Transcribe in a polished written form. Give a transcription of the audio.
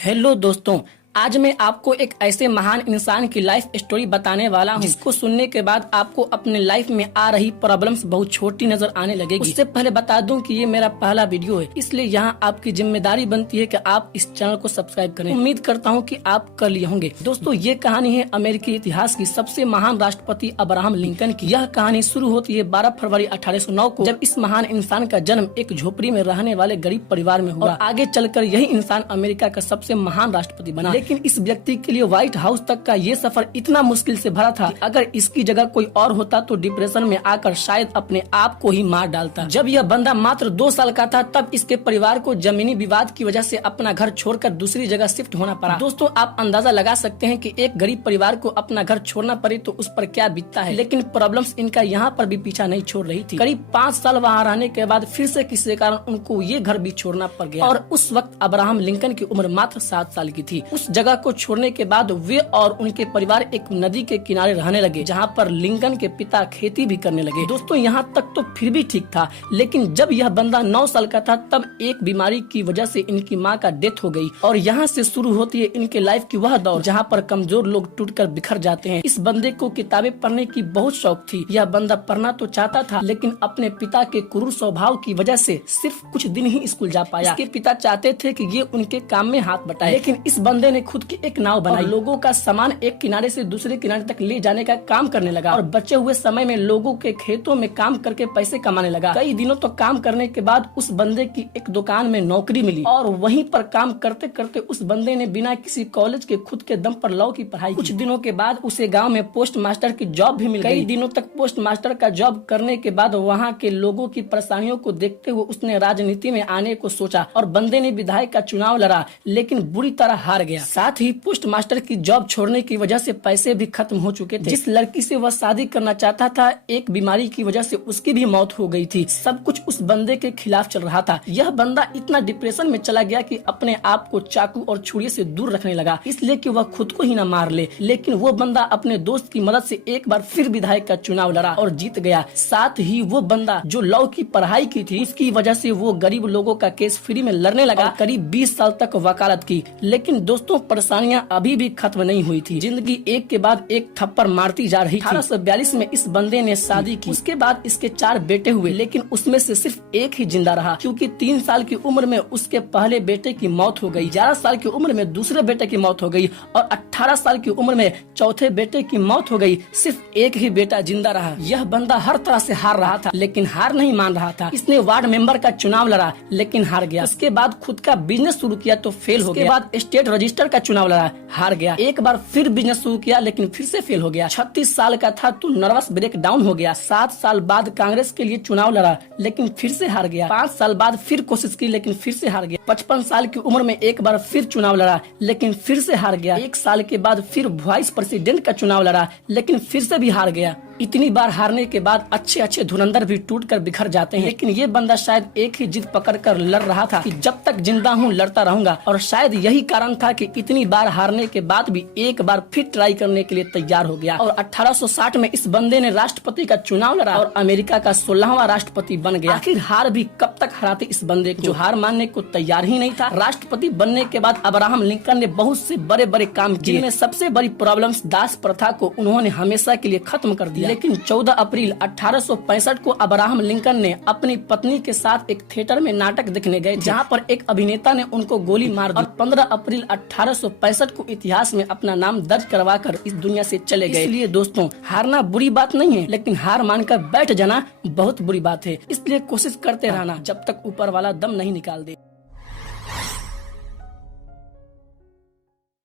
Hello दोस्तों, आज मैं आपको एक ऐसे महान इंसान की लाइफ स्टोरी बताने वाला हूँ जिसको सुनने के बाद आपको अपने लाइफ में आ रही प्रॉब्लम्स बहुत छोटी नजर आने लगेगी। उससे पहले बता दूं कि ये मेरा पहला वीडियो है, इसलिए यहाँ आपकी जिम्मेदारी बनती है कि आप इस चैनल को सब्सक्राइब करें। उम्मीद करता हूँ कि आप कर लिए होंगे। दोस्तों, ये कहानी है अमेरिकी इतिहास की सबसे महान राष्ट्रपति अब्राहम लिंकन की। यह कहानी शुरू होती है 12 फरवरी 1809 को, जब इस महान इंसान का जन्म एक झोपड़ी में रहने वाले गरीब परिवार में हुआ। आगे चलकर यही इंसान अमेरिका का सबसे महान राष्ट्रपति बना। लेकिन इस व्यक्ति के लिए व्हाइट हाउस तक का ये सफर इतना मुश्किल से भरा था कि अगर इसकी जगह कोई और होता तो डिप्रेशन में आकर शायद अपने आप को ही मार डालता। जब यह बंदा मात्र 2 साल का था तब इसके परिवार को जमीनी विवाद की वजह से अपना घर छोड़कर दूसरी जगह शिफ्ट होना पड़ा। दोस्तों, आप अंदाजा लगा सकते हैं कि एक गरीब परिवार को अपना घर छोड़ना पड़े तो उस पर क्या बीतता है। लेकिन प्रॉब्लम्स इनका यहाँ पर भी पीछा नहीं छोड़ रही थी। करीब 5 साल वहाँ रहने के बाद फिर से किसी कारण उनको ये घर भी छोड़ना पड़ गया और उस वक्त अब्राहम लिंकन की उम्र मात्र 7 साल की थी। उस जगह को छोड़ने के बाद वे और उनके परिवार एक नदी के किनारे रहने लगे, जहां पर लिंकन के पिता खेती भी करने लगे। दोस्तों, यहां तक तो फिर भी ठीक था, लेकिन जब यह बंदा 9 साल का था तब एक बीमारी की वजह से इनकी मां का डेथ हो गई और यहां से शुरू होती है इनके लाइफ की वह दौर जहां पर कमजोर लोग टूटकर बिखर जाते हैं। इस बंदे को किताबें पढ़ने की बहुत शौक थी। यह बंदा पढ़ना तो चाहता था, लेकिन अपने पिता के क्रूर स्वभाव की वजह से सिर्फ कुछ दिन ही स्कूल जा पाया। इसके पिता चाहते थे कि ये उनके काम में हाथ बटाए, लेकिन इस बंदे ने खुद की एक नाव बनाई, लोगों का सामान एक किनारे से दूसरे किनारे तक ले जाने का काम करने लगा और बचे हुए समय में लोगों के खेतों में काम करके पैसे कमाने लगा। कई दिनों तो काम करने के बाद उस बंदे की एक दुकान में नौकरी मिली और वहीं पर काम करते करते उस बंदे ने बिना किसी कॉलेज के खुद के दम पर लॉ की पढ़ाई की। कुछ दिनों के बाद उसे गाँव में पोस्ट मास्टर की जॉब भी मिल गई। कई दिनों तक पोस्ट मास्टर का जॉब करने के बाद वहाँ के लोगों की परेशानियों को देखते हुए उसने राजनीति में आने को सोचा और बंदे ने विधायक का चुनाव लड़ा, लेकिन बुरी तरह हार गया। साथ ही पोस्ट मास्टर की जॉब छोड़ने की वजह से पैसे भी खत्म हो चुके थे। जिस लड़की से वह शादी करना चाहता था, एक बीमारी की वजह से उसकी भी मौत हो गई थी। सब कुछ उस बंदे के खिलाफ चल रहा था। यह बंदा इतना डिप्रेशन में चला गया कि अपने आप को चाकू और छुरी से दूर रखने लगा, इसलिए कि वह खुद को ही न मार ले। लेकिन वो बंदा अपने दोस्त की मदद से एक बार फिर विधायक का चुनाव लड़ा और जीत गया। साथ ही वो बंदा जो लॉ की पढ़ाई की थी, उसकी वजह से वो गरीब लोगों का केस फ्री में लड़ने लगा। करीब 20 साल तक वकालत की। लेकिन दोस्तों, परेशानियां अभी भी खत्म नहीं हुई थी। जिंदगी एक के बाद एक थप्पड़ मारती जा रही थी। 1842 में इस बंदे ने शादी की। उसके बाद इसके 4 बेटे हुए, लेकिन उसमें से सिर्फ एक ही जिंदा रहा, क्योंकि 3 साल की उम्र में उसके पहले बेटे की मौत हो गई, 11 साल की उम्र में दूसरे बेटे की मौत हो गई और 18 साल की उम्र में चौथे बेटे की मौत हो गई। सिर्फ एक ही बेटा जिंदा रहा। यह बंदा हर तरह से हार रहा था, लेकिन हार नहीं मान रहा था। इसने वार्ड मेंबर का चुनाव लड़ा, लेकिन हार गया। उसके बाद खुद का बिजनेस शुरू किया तो फेल हो गया। उसके बाद स्टेट रजिस्टर का चुनाव लड़ा, हार गया। एक बार फिर बिजनेस शुरू किया, लेकिन फिर से फेल हो गया। 36 साल का था तो नर्वस ब्रेक डाउन हो गया। 7 साल बाद कांग्रेस के लिए चुनाव लड़ा, लेकिन फिर से हार गया। 5 साल बाद फिर कोशिश की, लेकिन फिर से हार गया। 55 साल की उम्र में एक बार फिर चुनाव लड़ा, लेकिन फिर से हार गया। 1 साल के बाद फिर वाइस प्रेसिडेंट का चुनाव लड़ा, लेकिन फिर से भी हार गया। इतनी बार हारने के बाद अच्छे अच्छे धुरंधर भी टूटकर बिखर जाते हैं, लेकिन ये बंदा शायद एक ही जिद पकड़कर लड़ रहा था कि जब तक जिंदा हूँ लड़ता रहूंगा। और शायद यही कारण था कि इतनी बार हारने के बाद भी एक बार फिर ट्राई करने के लिए तैयार हो गया। और 1860 में इस बंदे ने राष्ट्रपति का चुनाव लड़ा और अमेरिका का 16वां राष्ट्रपति बन गया। आखिर हार भी कब तक हराते इस बंदे को, जो हार मानने को तैयार ही नहीं था। राष्ट्रपति बनने के बाद अब्राहम लिंकन ने बहुत से बड़े बड़े काम किए, जिनमें सबसे बड़ी प्रॉब्लम्स दास प्रथा को उन्होंने हमेशा के लिए खत्म कर दिया। लेकिन 14 अप्रैल 1865 को अब्राहम लिंकन ने अपनी पत्नी के साथ एक थिएटर में नाटक देखने गए, जहां पर एक अभिनेता ने उनको गोली मार दी और 15 अप्रैल 1865 को इतिहास में अपना नाम दर्ज करवाकर इस दुनिया से चले गए। इसलिए दोस्तों, हारना बुरी बात नहीं है, लेकिन हार मानकर बैठ जाना बहुत बुरी बात है। इसलिए कोशिश करते रहना जब तक ऊपर वाला दम नहीं निकाल दे।